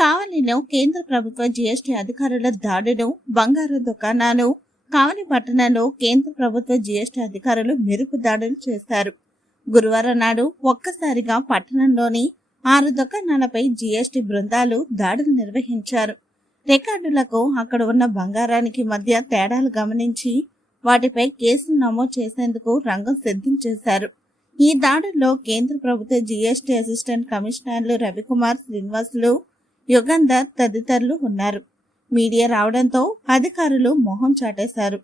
కావలిలో కేంద్ర ప్రభుత్వ జీఎస్టీ అధికారుల దాడులు, బంగారు దుకాణాలు. కావలి పట్టణంలో కేంద్ర ప్రభుత్వ జీఎస్టీ అధికారులు మెరుపు దాడులు చేశారు. గురువారం నాడు ఒక్కసారిగా పట్టణంలోని 6 దుకాణాలపై జీఎస్టీ బృందాలు దాడులు నిర్వహించారు. రికార్డులకు అక్కడ ఉన్న బంగారానికి మధ్య తేడాలు గమనించి వాటిపై కేసులు నమోదు చేసేందుకు రంగం సిద్ధం చేశారు. ఈ దాడుల్లో కేంద్ర ప్రభుత్వ జీఎస్టీ అసిస్టెంట్ కమిషనర్లు రవికుమార్, శ్రీనివాసులు, యుగంధర్ తదితరులు ఉన్నారు. మీడియా రావడంతో అధికారులు మొహం చాటేశారు.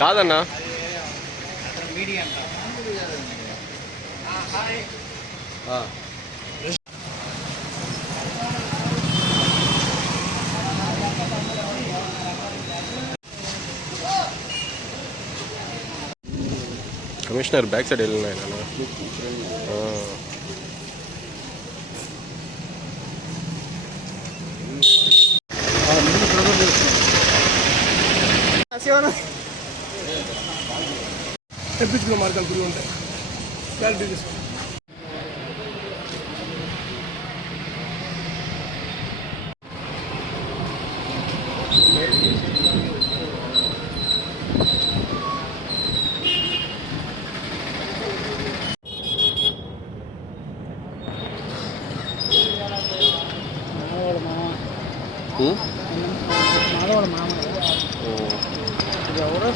కాదన్నా కమిషనర్ బ్యాక్ సైడ్ వెళ్ళినాయి తెప్పించుకున్న మార్గాలు గురి ఉంటాయి. క్లారిటీ తీసుకోండి. మాధవాళ్ళ మామ ఎవరో